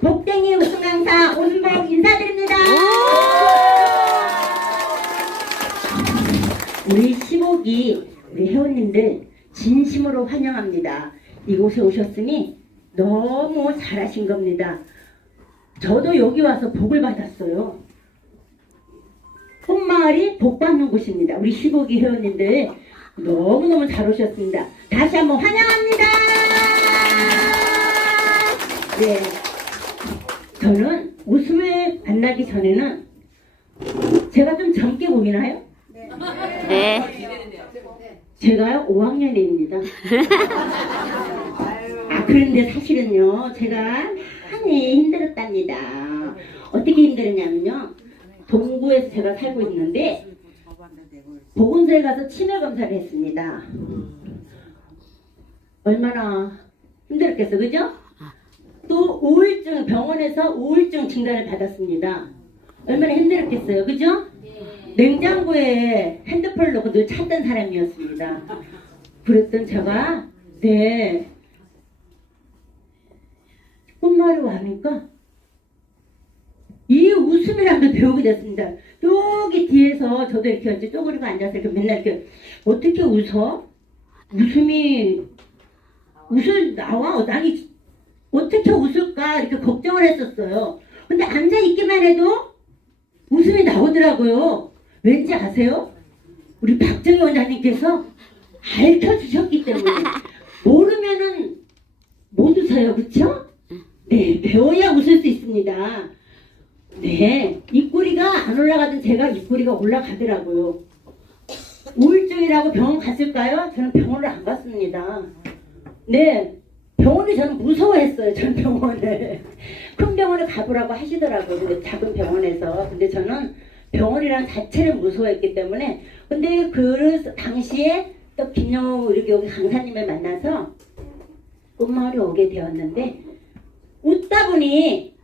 복댕이 웃음 강사 온복 인사드립니다. 우리 시목이 우리 회원님들 진심으로 환영합니다. 이곳에 오셨으니 너무 잘하신 겁니다. 저도 여기 와서 복을 받았어요. 꽃마을이 복 받는 곳입니다. 우리 시복이 회원님들 너무너무 잘 오셨습니다. 다시 한번 환영합니다. 네. 저는 웃음을 만나기 전에는 제가 좀 젊게 보이나요? 네. 제가요 5학년입니다. 아 그런데 사실은요 제가 많이 힘들었답니다. 어떻게 힘들었냐면요 동구에서 제가 살고 있는데 보건소에 가서 치매 검사를 했습니다. 얼마나 힘들었겠어, 그죠? 또 우울증 병원에서 우울증 진단을 받았습니다. 얼마나 힘들었겠어요, 그죠? 냉장고에 핸드폰을 놓고 늘 찾던 사람이었습니다. 그랬던 제가 네 꽃말을 하니까 이 웃음이라는 걸 배우게 됐습니다. 여기 뒤에서 저도 이렇게 이제 쪼그리고 앉아서 이렇게 맨날 이렇게 어떻게 웃어? 웃음이 웃을 나와? 아니 어떻게 웃을까 이렇게 걱정을 했었어요. 근데 앉아 있기만 해도 웃음이 나오더라고요. 왠지 아세요? 우리 박정희 원장님께서 알려주셨기 때문에 모르면은 못 웃어요, 그렇죠? 네, 배워야 웃을 수 있습니다. 네, 입꼬리가 안 올라가던 제가 입꼬리가 올라가더라고요. 우울증이라고 병원 갔을까요? 저는 병원을 안 갔습니다. 네, 병원을 저는 무서워했어요. 전 병원을. 큰 병원에 가보라고 하시더라고요. 작은 병원에서. 근데 저는 병원이란 자체를 무서워했기 때문에. 근데 그 당시에 또 김영우 이렇게 여기 강사님을 만나서 꽃마을에 오게 되었는데 웃다 보니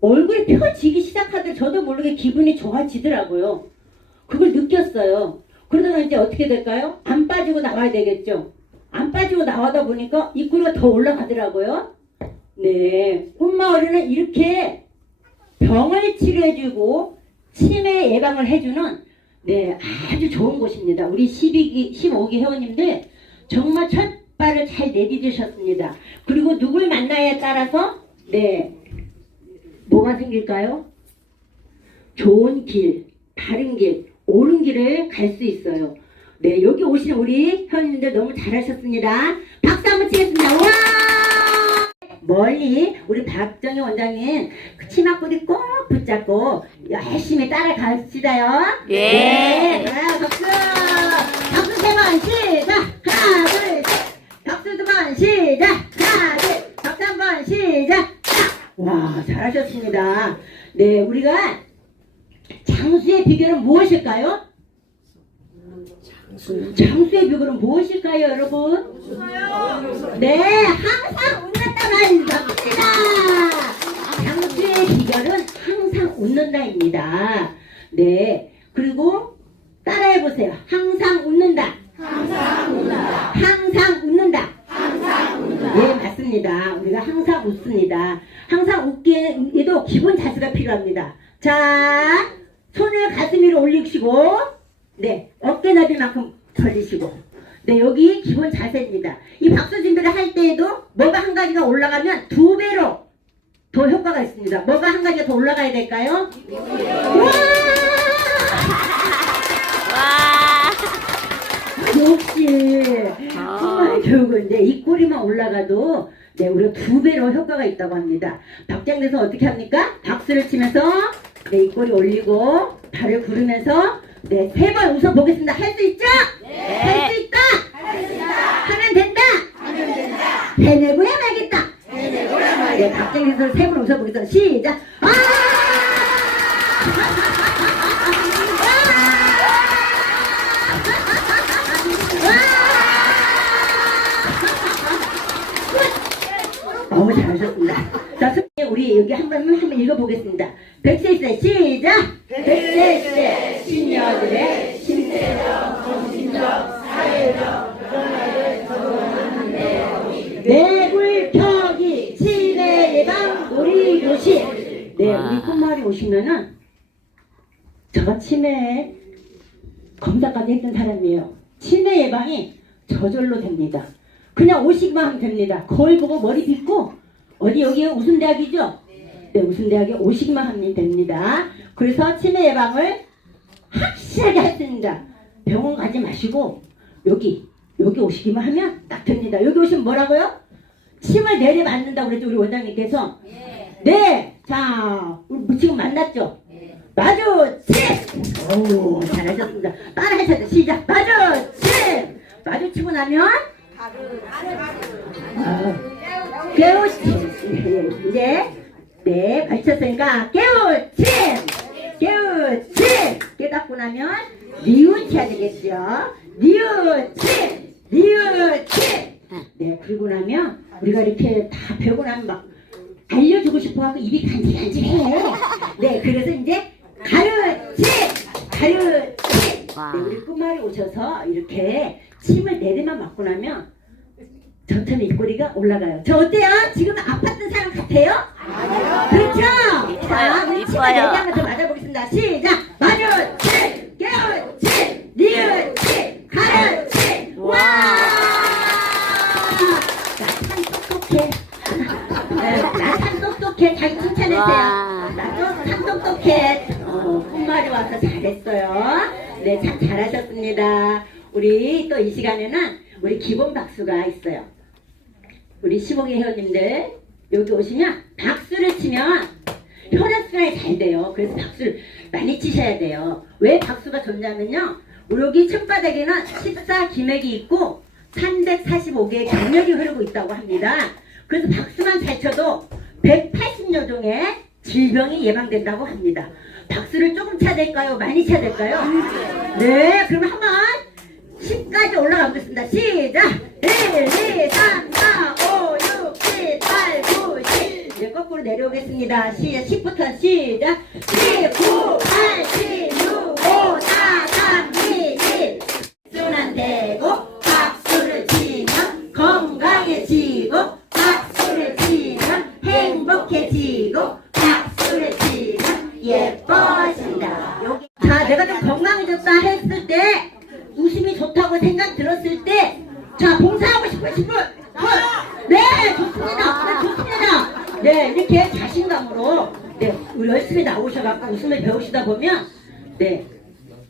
얼굴이 펴지기 시작하더니 저도 모르게 기분이 좋아지더라고요. 그걸 느꼈어요. 그러다가 이제 어떻게 될까요? 안 빠지고 나와야 되겠죠. 안 빠지고 나와다 보니까 입꼬리가 더 올라가더라고요. 네. 꽃마을에는 이렇게 병을 치료해주고 치매 예방을 해주는 네, 아주 좋은 곳입니다. 우리 12기, 15기 회원님들 정말 첫 발을 잘 내디디셨습니다. 그리고 누굴 만나에 따라서 네, 뭐가 생길까요? 좋은 길, 바른 길, 옳은 길을 갈 수 있어요. 네, 여기 오신 우리 회원님들 너무 잘하셨습니다. 박수 한번 치겠습니다. 와! 멀리 우리 박정희 원장님 그 치마꼬리 꼭 붙잡고 열심히 따라갑시다요. 예. 네, 네, 박수. 박수 세 번 시작. 하나, 둘, 셋. 박수 두 번 시작. 하나, 둘. 박수 한 번 시작. 와, 잘하셨습니다. 네, 우리가 장수의 비결은 무엇일까요? 장수의 비결은 무엇일까요, 여러분? 네, 항상 웃는다만 맞습니다. 장수의 비결은 항상 웃는다입니다. 네, 그리고 따라해 보세요. 항상 웃는다. 항상 웃는다. 항상 웃는다. 예, 맞습니다. 우리가 항상 웃습니다. 항상 웃기에도 기본 자세가 필요합니다. 자, 손을 가슴 위로 올리시고 네 어깨 너비만큼 벌리시고 네 여기 기본 자세입니다. 이 박수 준비를 할 때에도 뭐가 한 가지가 올라가면 두 배로 더 효과가 있습니다. 뭐가 한 가지가 더 올라가야 될까요? 와! 와. 역시 정말 교육은 이제 이 꼬리만 올라가도 네 우리가 두 배로 효과가 있다고 합니다. 박장대서 어떻게 합니까? 박수를 치면서 네 이 꼬리 올리고 발을 구르면서 네 세 번 웃어 보겠습니다. 할 수 있죠? 할수 있다. 하면 된다. 해내고야 말겠다. 네 박장대서 세번 웃어 보겠습니다. 시작. 아! 너무 잘하셨습니다. 자, 우리 여기 한 번, 한번 읽어보겠습니다. 백세세 시작! 백세세 신녀들의 신세적, 정신적, 사회적, 변화를 적용하는데 내굴펴기, 치매 예방, 놀이교실. 네, 우리 끝말이 오시면은 저가 치매 검사까지 했던 사람이에요. 치매 예방이 저절로 됩니다. 그냥 오시기만 하면 됩니다. 머리 빗고 어디 여기 무슨 대학이죠? 네, 무슨 대학에 오시기만 하면 됩니다. 그래서 치매 예방을 확실하게 있습니다. 병원 가지 마시고 여기 여기 오시기만 하면 딱 됩니다. 여기 오시면 뭐라고요? 침을 내려맞는다고 그랬죠 우리 원장님께서. 네, 자 우리 지금 만났죠? 마주침! 오, 잘하셨습니다. 따라하셔도 시작. 마주침! 마주치고 나면 아, 깨우침. 이제 네, 맞췄으니까 깨우침! 깨우침! 깨닫고 나면 니우쳐야 되겠죠? 니우침! 니우침! 네, 그리고 나면 우리가 이렇게 다 배우고 나면 막 알려주고 싶어하고 입이 간질간질해. 네, 그래서 이제! 가르치! 와. 네, 우리 끝말이 오셔서 이렇게 침을 내리만 맞고 나면 저처럼 입꼬리가 올라가요. 저 어때요? 지금 아팠던 사람 같아요? 그렇죠? 자, 우리 침을 이뻐요. 내리 한번 더 맞아보겠습니다. 시작! 마주치! 깨우치! 니우치! 가르치! 와! 나참 똑똑해. 네, 나참 똑똑해. 자기 칭찬해주세요. 와. 나도 참 똑똑해. 어, 끝말이 와서 잘했어요. 네, 참 잘하셨습니다. 우리 또 이 시간에는 우리 기본 박수가 있어요. 우리 시봉의 회원님들 여기 오시면 박수를 치면 혈액순환이 잘 돼요. 그래서 박수를 많이 치셔야 돼요. 왜 박수가 좋냐면요. 여기 층바닥에는 14 기맥이 있고 345개의 경력이 흐르고 있다고 합니다. 그래서 박수만 잘 쳐도 180여 종의 질병이 예방된다고 합니다. 박수를 조금 쳐야 될까요? 많이 쳐야 될까요? 네, 그럼 한번 건강해졌다 했을 때 웃음이 좋다고 생각 들었을 때, 자, 봉사하고 싶으신 분! 네, 좋습니다. 네, 좋습니다. 네, 이렇게 자신감으로, 네, 열심히 나오셔갖고 웃음을 배우시다 보면, 네,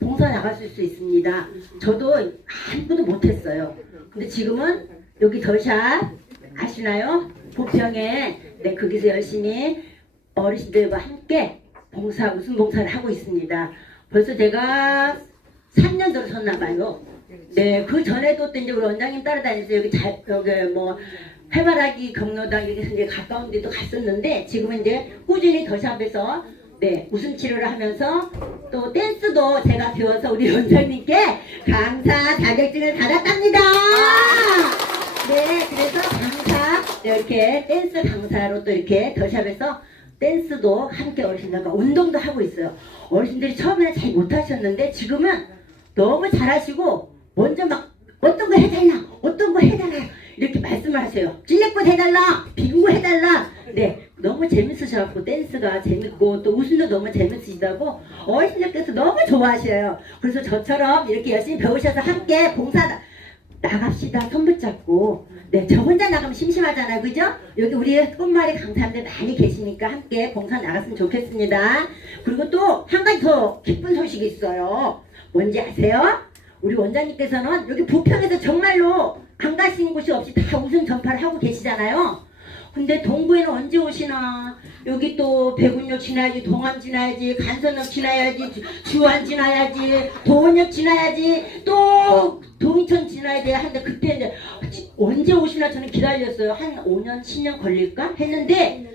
봉사 나가실 수 있습니다. 저도 한 번도 못했어요. 근데 지금은 여기 더샵 아시나요? 부평에, 네, 거기서 열심히 어르신들과 함께 봉사, 웃음 봉사를 하고 있습니다. 벌써 제가 3년 들었었나 봐요. 네, 그 전에도 또 이제 우리 원장님 따라다니면서 여기 잘, 여기 뭐, 해바라기 경로당 이렇게 이제 가까운 데도 갔었는데, 지금은 이제 꾸준히 더샵에서 네, 웃음 치료를 하면서 또 댄스도 제가 배워서 우리 원장님께 강사 자격증을 받았답니다. 네, 그래서 강사, 이렇게 댄스 강사로 또 이렇게 더샵에서 댄스도 함께 어르신들과 운동도 하고 있어요. 어르신들이 처음에는 잘 못하셨는데 지금은 너무 잘하시고 먼저 막 어떤 거 해달라, 어떤 거 해달라 이렇게 말씀을 하세요. 찔레꽃 해달라, 빙고 해달라. 네, 너무 재밌으셔갖고 댄스가 재밌고 또 웃음도 너무 재밌으시다고 어르신들께서 너무 좋아하셔요. 그래서 저처럼 이렇게 열심히 배우셔서 함께 봉사 나- 나갑시다. 손 붙잡고. 네, 저 혼자 나가면 심심하잖아요. 그죠? 여기 우리 꽃말이 강사님들 많이 계시니까 함께 봉사 나갔으면 좋겠습니다. 그리고 또 한 가지 더 기쁜 소식이 있어요. 뭔지 아세요? 우리 원장님께서는 여기 부평에서 정말로 안 가시는 곳이 없이 다 우승 전파를 하고 계시잖아요. 근데 동구에는 언제 오시나? 여기 또 백운역 지나야지, 동암 지나야지, 간선역 지나야지, 주- 주안 지나야지, 도원역 지나야지, 또 동인천 지나야지 하는데 그때 이제 언제 오시나 저는 기다렸어요. 한 5년, 10년 걸릴까? 했는데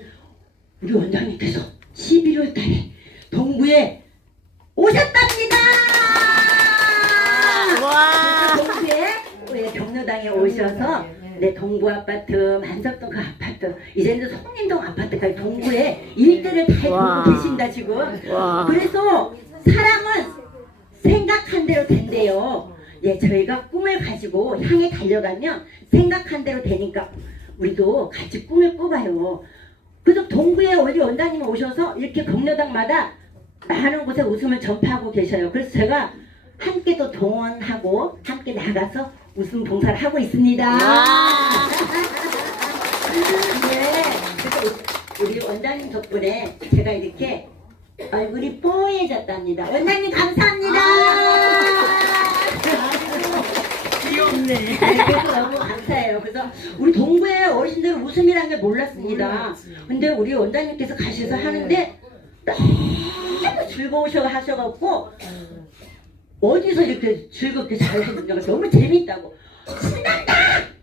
우리 원장님께서 11월 달에 동구에 오셨답니다! 와. 동구에 왜 경로당에 오셔서 네 동구 아파트, 만석동 그 아파트, 이제는 성림동 아파트까지 동구에 일대를 다 와. 해주고 계신다 지금. 와. 그래서 사람은 생각한 대로 된대요. 예, 저희가 꿈을 가지고 향해 달려가면 생각한 대로 되니까 우리도 같이 꿈을 꿔봐요. 그래서 동구에 우리 원장님 오셔서 이렇게 경로당마다 많은 곳에 웃음을 전파하고 계셔요. 그래서 제가 함께 또 동원하고 함께 나가서 웃음 봉사를 하고 있습니다. 와. 네, 그래서 우리 원장님 덕분에 제가 이렇게 얼굴이 뽀얘졌답니다. 원장님 감사합니다. 네, 그래서 너무 감사해요. 그래서 우리 동구의 어르신들은 웃음이라는 게 몰랐습니다. 근데 우리 원장님께서 가셔서 하는데 너무 즐거우셔 하셔갖고 어디서 이렇게 즐겁게 잘 해주냐고 너무 재밌다고. 신난다!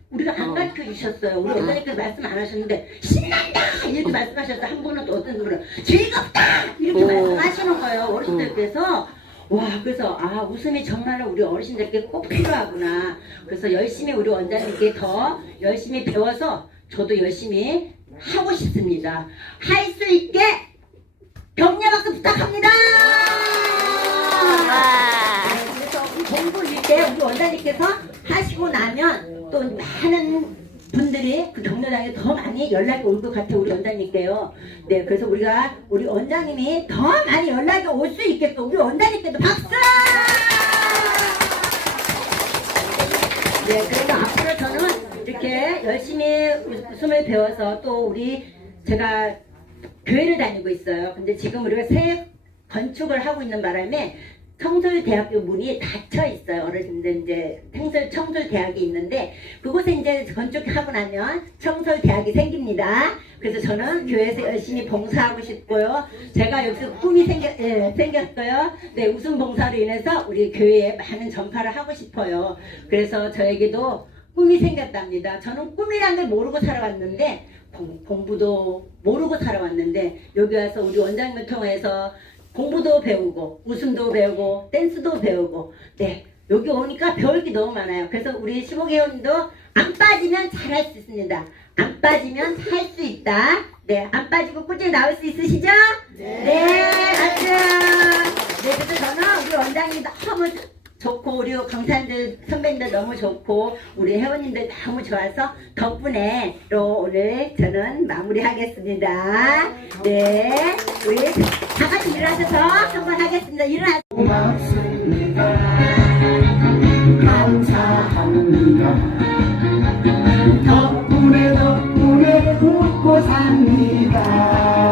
우리가 안 가르쳐 주셨어요. 우리 원장님께서 말씀 안 하셨는데 신난다! 이렇게 말씀하셨다 한 분은 또 어떤 분은 즐겁다! 이렇게 오. 말씀하시는 거예요 어르신들께서. 와 그래서 아 웃음이 정말로 우리 어르신들께 꼭 필요하구나. 그래서 열심히 우리 원장님께 더 열심히 배워서 저도 열심히 하고 싶습니다. 할 수 있게 격려 박수 부탁합니다 일때 우리 원장님께서 하시고 나면 또 많은 분들이 그 경로당에 더 많이 연락이 올 것 같아요 우리 원장님께요. 네, 그래서 우리가 우리 원장님이 더 많이 연락이 올 수 있게끔 우리 원장님께도 박수! 네, 그래서 앞으로 저는 이렇게 열심히 웃음을 배워서 또 우리 제가 교회를 다니고 있어요. 근데 지금 우리가 새 건축을 하고 있는 바람에 청솔대학교 문이 닫혀 있어요. 어르신들 이제 청솔 청솔대학이 있는데 그곳에 이제 건축하고 나면 청솔대학이 생깁니다. 그래서 저는 교회에서 열심히 봉사하고 싶고요. 제가 여기서 꿈이 생겨, 예, 생겼어요. 네, 웃음 봉사로 인해서 우리 교회에 많은 전파를 하고 싶어요. 그래서 저에게도 꿈이 생겼답니다. 저는 꿈이란 걸 모르고 살아왔는데 공, 공부도 모르고 살아왔는데 여기 와서 우리 원장님을 통해서 공부도 배우고 웃음도 배우고 댄스도 배우고 네 여기 오니까 배울 게 너무 많아요. 그래서 우리 15개 회원님도 안 빠지면 잘할 수 있습니다. 안 빠지면 할 수 있다. 네, 안 빠지고 꾸준히 나올 수 있으시죠? 네, 박수. 네, 그래서 저는 우리 원장님 너무 좋고 우리 강사님들 선배님들 너무 좋고 우리 회원님들 너무 좋아서 덕분에로 오늘 저는 마무리하겠습니다. 네, 우리 다 같이 일어나셔서 한번 하겠습니다. 일어나. 고맙습니다. 감사합니다. 덕분에 덕분에 웃고 삽니다.